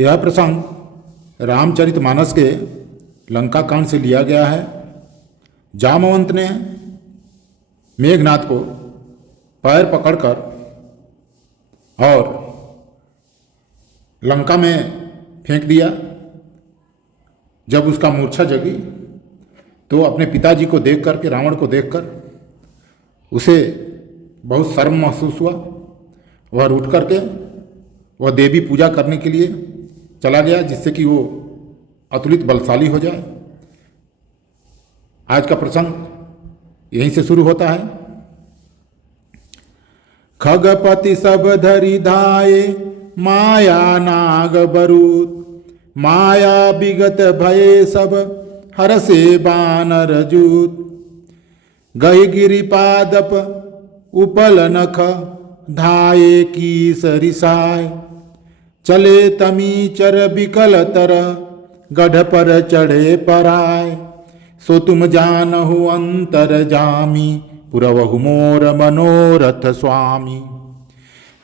यह प्रसंग रामचरितमानस के लंका कांड से लिया गया है। जामवंत ने मेघनाद को पैर पकड़कर और लंका में फेंक दिया। जब उसका मूर्छा जगी तो अपने पिताजी को देख कर के, रावण को देखकर उसे बहुत शर्म महसूस हुआ। वह उठ करके वह देवी पूजा करने के लिए चला गया, जिससे कि वो अतुलित बलशाली हो जाए। आज का प्रसंग यहीं से शुरू होता है। खगपति सब धरि धाये, माया नाग बरूद, माया विगत भये सब, हरसे बानर जूत। गहि गिरिपादप उपल नख, धाये की सरिसाय, चले तमीचर विकल तर, गढ़ पर चढ़े पराय। सो तुम जानहु अंतर जामी, पुरवहु मोर मनोरथ स्वामी।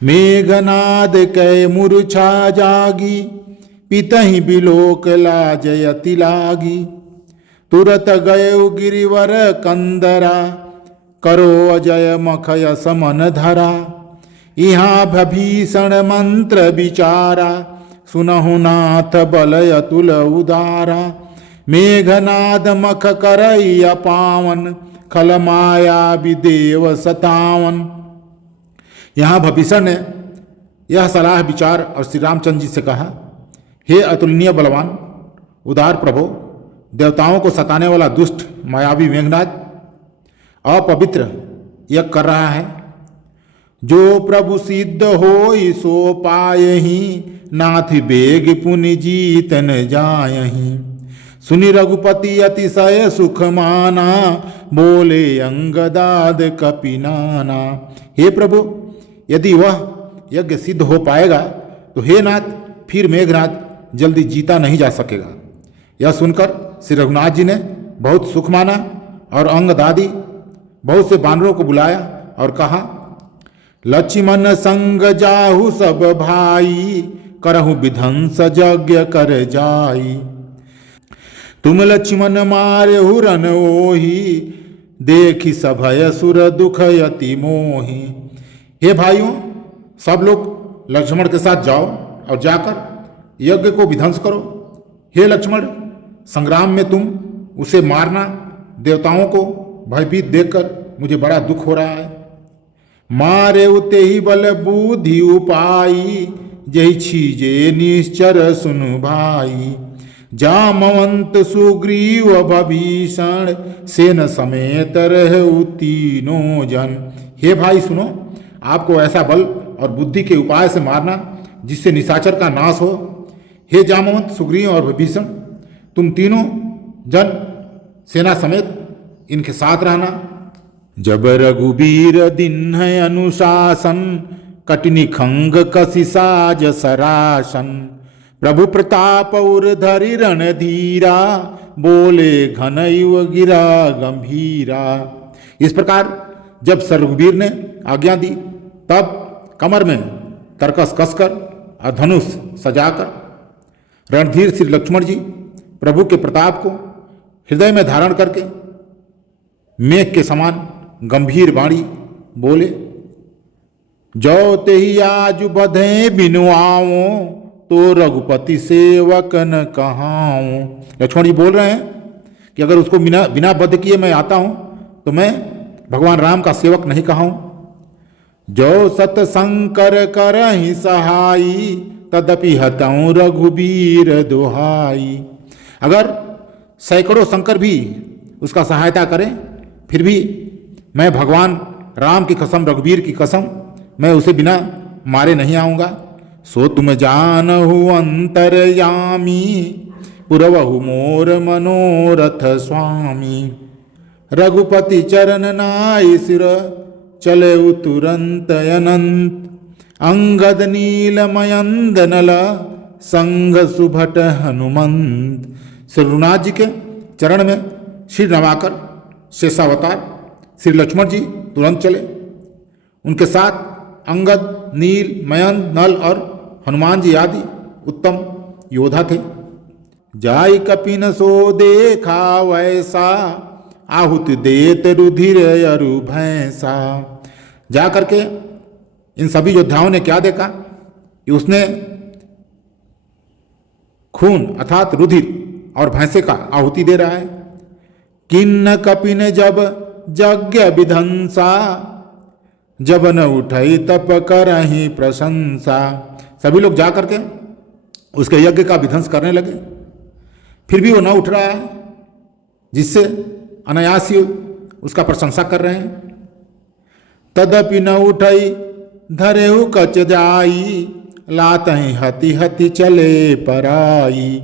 मेघनाद कै मूर्छा जागी, पितहि बिलोक लाज यति लागी। तुरत गयउ गिरिवर कंदरा, करो अजय मखय समन धरा। यहाँ भीषण मंत्र विचारा, सुनहु नाथ बलय अतुल उदारा। मेघनाद मख करई अपावन, खल माया विदेव सतावन। यहाँ भीषण ने यह सलाह विचार और श्री रामचंद्र जी से कहा, हे अतुलनीय बलवान उदार प्रभो, देवताओं को सताने वाला दुष्ट मायावी मेघनाद अपवित्र यज्ञ कर रहा है। जो प्रभु सिद्ध होई सो पायहि, नाथ बेग पुनि जीतन जायहि। सुनि रघुपति अतिशय सुख माना, बोले अंगदाद कपि नाना। हे प्रभु, यदि वह यज्ञ सिद्ध हो पाएगा तो हे नाथ, फिर मेघनाद जल्दी जीता नहीं जा सकेगा। यह सुनकर श्री रघुनाथ जी ने बहुत सुख माना और अंगदादी बहुत से बानरों को बुलाया और कहा, लक्ष्मण संग जाहु सब भाई, करहु विध्वंस यज्ञ कर जाई। तुम लक्ष्मण मारहु रन ओहि, देखि सभय सुर दुख यति मोहि। हे भाइयों, सब लोग लक्ष्मण के साथ जाओ और जाकर यज्ञ को विध्वंस करो। हे लक्ष्मण, संग्राम में तुम उसे मारना, देवताओं को भयभीत देखकर मुझे बड़ा दुख हो रहा है। मारे उते ही बल बुद्धि उपाई, जही छीजे निश्चर सुनु भाई। जामवंत सुग्रीव भीषण, सेन समेत रहु तीनों जन। हे भाई सुनो, आपको ऐसा बल और बुद्धि के उपाय से मारना जिससे निशाचर का नाश हो। हे जामवंत, सुग्रीव और विभीषण, तुम तीनों जन सेना समेत इनके साथ रहना। जब रघुबीर दिन है अनुशासन, कटिनी खंग कसी साज सरासन। प्रभु प्रताप उर धरि रण धीरा, बोले घनयुव गिरा गंभीरा। इस प्रकार जब सर रघुबीर ने आज्ञा दी, तब कमर में तरकस कसकर और धनुष सजाकर रणधीर श्री लक्ष्मण जी प्रभु के प्रताप को हृदय में धारण करके मेघ के समान गंभीर वाणी बोले, जो ते ही आज बधे बिनु आवो, तो रघुपति सेवक न कहाऊं। लक्ष्मण जी बोल रहे हैं कि अगर उसको बिना बध किए मैं आता हूं तो मैं भगवान राम का सेवक नहीं कहाऊं। जो सत शंकर करहि सहाई, तदपि हतऊं रघुबीर दुहाई। अगर सैकड़ों शंकर भी उसका सहायता करें, फिर भी मैं भगवान राम की कसम, रघुबीर की कसम, मैं उसे बिना मारे नहीं आऊँगा। सो तुम जानहु अंतरयामी, पुरवहु मोर मनोरथ स्वामी। रघुपति चरण नाई सिर, चले तुरंत अनंत। अंगद नील मयंद नल, संग सुभट हनुमंत। श्री रघुनाथ जी के चरण में सिर नवाकर शेषावतार श्री लक्ष्मण जी तुरंत चले। उनके साथ अंगद, नील, मयंक, नल और हनुमान जी आदि उत्तम योद्धा थे। जाई कपिन सो देखा वैसा, आहुति देत रुधिर अरु भैंसा। जा करके इन सभी योद्धाओं ने क्या देखा कि उसने खून अर्थात रुधिर और भैंसे का आहुति दे रहा है। किन्न कपिन जब यज्ञ विधंसा, जब न उठई तप करहि प्रशंसा। सभी लोग जा करके उसके यज्ञ का विध्वंस करने लगे, फिर भी वो न उठ रहा है, जिससे अनायास ही उसका प्रशंसा कर रहे हैं। तदपि न उठई धरेहु कच जाई, लातहि हति हति चले पराई।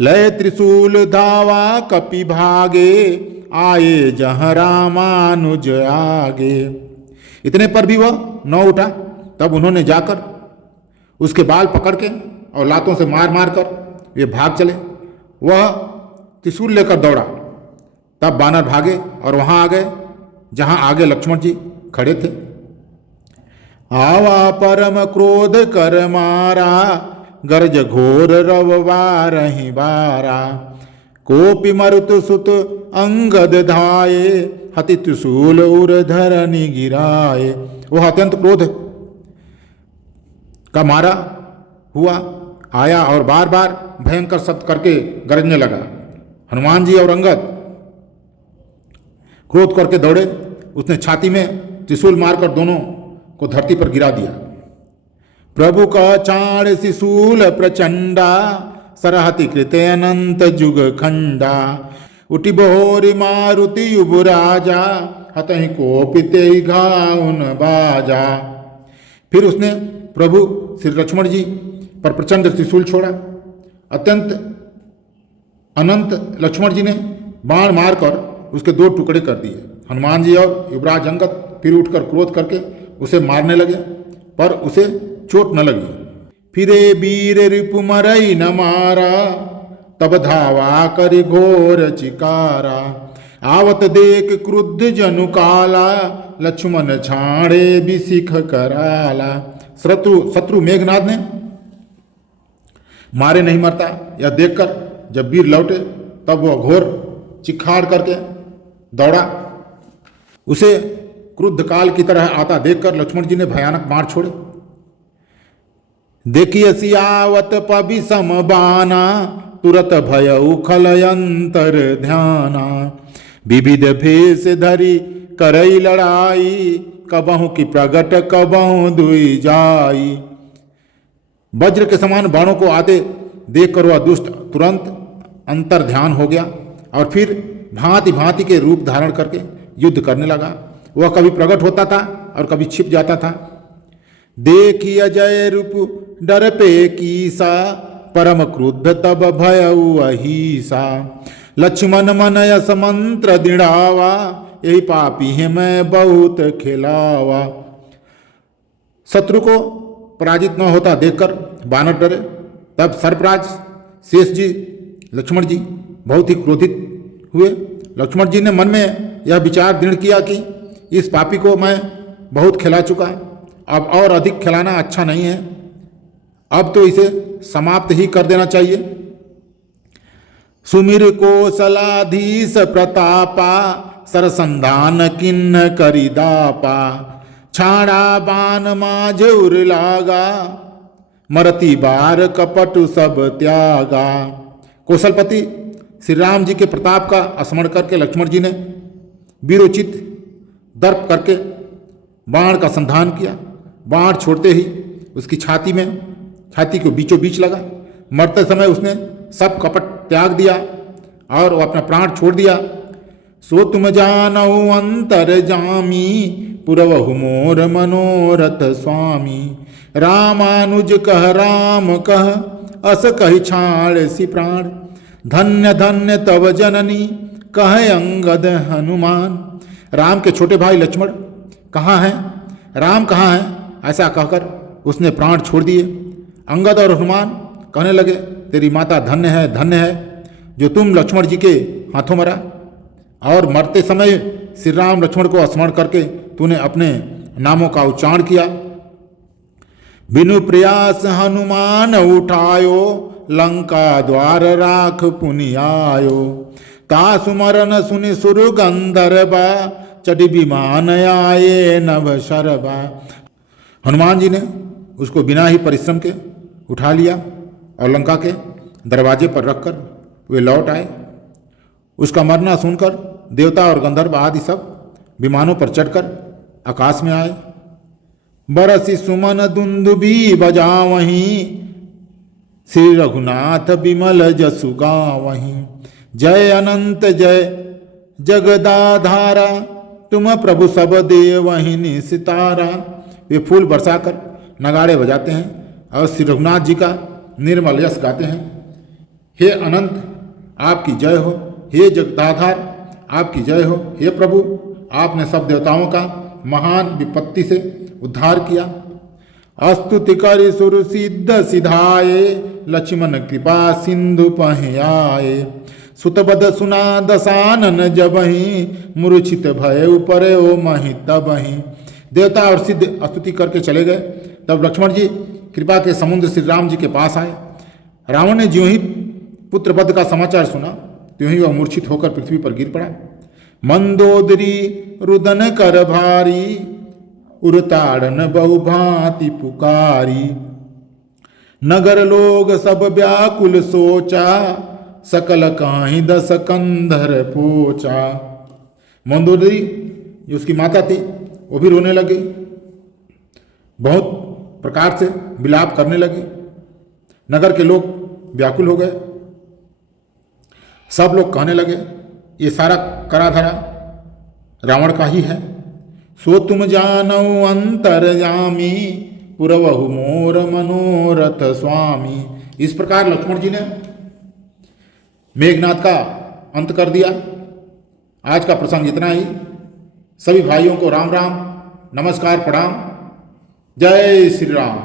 लय त्रिशूल धावा कपि भागे, आए जहाँ रामानुज आगे। इतने पर भी वह न उठा। तब उन्होंने जाकर उसके बाल पकड़ के और लातों से मार मार कर वे भाग चले। वह त्रिशूल लेकर दौड़ा, तब बानर भागे और वहां आ गए जहां आगे लक्ष्मण जी खड़े थे। आवा परम क्रोध कर मारा, गर्ज घोर रववारहि बारा। कोपि मरुत सुत अंगद धाये, हति त्रिशूल उर धरनि गिराए। वह अत्यंत क्रोध का मारा हुआ आया और बार बार भयंकर शब्द करके गरजने लगा। हनुमान जी और अंगद क्रोध करके दौड़े। उसने छाती में त्रिशूल मारकर दोनों को धरती पर गिरा दिया। प्रभु का चाण शिशूल प्रचंडा, सरहति कृते अनंत जुग खंडा। उठि बहोरि मारुति युवराजा, हतहि कोपिते घाउन बाजा। फिर उसने प्रभु श्री लक्ष्मण जी पर प्रचंड त्रिशूल छोड़ा। अत्यंत अनंत लक्ष्मण जी ने बाण मारकर उसके दो टुकड़े कर दिए। हनुमान जी और युवराज अंगद फिर उठकर क्रोध करके उसे मारने लगे, पर उसे चोट न लगी। फिरे वीर रिपु मरई न मारा, तब धावा करि घोर चिकारा। आवत देख क्रुद्ध जनु काला, लक्ष्मण छाड़े बिसिख कराला। शत्रु मेघनाद ने मारे नहीं मरता यह देखकर जब वीर लौटे, तब वह घोर चिखाड़ करके दौड़ा। उसे क्रुद्ध काल की तरह आता देखकर लक्ष्मण जी ने भयानक बाण छोड़े। देखिए सियावत पबि सम बाना, तुरत भयउ खलयंतर ध्याना। विविध भेष धरि करई लड़ाई, कबहु की प्रगट कबहु दुई जाई। वज्र के समान बाणों को आते देखकर वह दुष्ट तुरंत अंतर ध्यान हो गया और फिर भांति भांति के रूप धारण करके युद्ध करने लगा। वह कभी प्रकट होता था और कभी छिप जाता था। देखी अजय रूप डर पे कीसा, परम क्रुद्ध तब भयउ अहीसा। लक्ष्मण मन यस मंत्र दृढ़ावा, यही पापी है मैं बहुत खिलावा। शत्रु को पराजित न होता देखकर बानर डरे। तब सर्पराज शेष जी लक्ष्मण जी बहुत ही क्रोधित हुए। लक्ष्मण जी ने मन में यह विचार दृढ़ किया कि इस पापी को मैं बहुत खिला चुका, अब और अधिक खिलाना अच्छा नहीं है, अब तो इसे समाप्त ही कर देना चाहिए। सुमिर कौशलाधीश प्रतापा, सरसंधान किन्न करिदापा। छाड़ा बाण माझ उर लागा, मरती बार कपटु सब त्यागा। कौशलपति श्री राम जी के प्रताप का स्मरण करके लक्ष्मण जी ने वीरोचित दर्प करके बाण का संधान किया। बाण छोड़ते ही उसकी छाती को बीचों बीच लगा। मरते समय उसने सब कपट त्याग दिया और वो अपना प्राण छोड़ दिया। सो तुम जानऊ अंतर जामी, पुरवहु मोर मनोरथ स्वामी। रामानुज कह राम कह, अस कहि छाड़ सी प्राण। धन्य धन्य तव जननी, कह अंगद हनुमान। राम के छोटे भाई लक्ष्मण कहाँ हैं, राम कहाँ हैं, ऐसा कहकर उसने प्राण छोड़ दिए। अंगद और हनुमान कहने लगे, तेरी माता धन्य है जो तुम लक्ष्मण जी के हाथों मरा, और मरते समय श्री राम लक्ष्मण को स्मरण करके तूने अपने नामों का उच्चारण किया। बिनु प्रयास हनुमान उठायो, लंका द्वार राख पुनि आयो। तासु मरन सुनि सुर गंधर्वा चढ़ी विमान आए नभ शरबा। हनुमान जी ने उसको बिना ही परिश्रम के उठा लिया और लंका के दरवाजे पर रखकर वे लौट आए। उसका मरना सुनकर देवता और गंधर्व आदि सब विमानों पर चढ़कर आकाश में आए। बरसी सुमन दुंदुभी बजावहीं श्री रघुनाथ विमल जसु गावहीं। जय अनंत जय जगदाधारा तुम प्रभु सब देवहिनी सितारा। वे फूल बरसाकर नगाड़े बजाते हैं और श्री रघुनाथ जी का निर्मल यश गाते हैं। हे अनंत आपकी जय हो, हे जगदाधार आपकी जय हो। हे प्रभु आपने सब देवताओं का महान विपत्ति से उद्धार किया। अस्तुति कर सुर सिद्ध सिधाए लक्ष्मण कृपा सिंधु पहयाए। सुतबद सुना दसानन जबहि मूर्छित भय उपरे ओ महि तबहि। देवता और सिद्ध स्तुति करके चले गए। तब लक्ष्मण जी कृपा के समुद्र श्री राम जी के पास आए। रावण ने ज्यों ही पुत्रवध का समाचार सुना त्यों ही वह मूर्छित होकर पृथ्वी पर गिर पड़ा। मंदोदरी रुदन कर भारी उरताड़न बहुभांति पुकारी। नगर लोग सब व्याकुल सोचा सकल काहि दस कंधर पोचा। मंदोदरी जो उसकी माता थी वो भी रोने लगी, बहुत प्रकार से विलाप करने लगी। नगर के लोग व्याकुल हो गए। सब लोग कहने लगे ये सारा करा धरा रावण का ही है। सो तुम जानौ अंतर्यामी पुरवहु मोर मनोरथ स्वामी। इस प्रकार लक्ष्मण जी ने मेघनाद का अंत कर दिया। आज का प्रसंग इतना ही। सभी भाइयों को राम राम, नमस्कार, प्रणाम। जय श्री राम।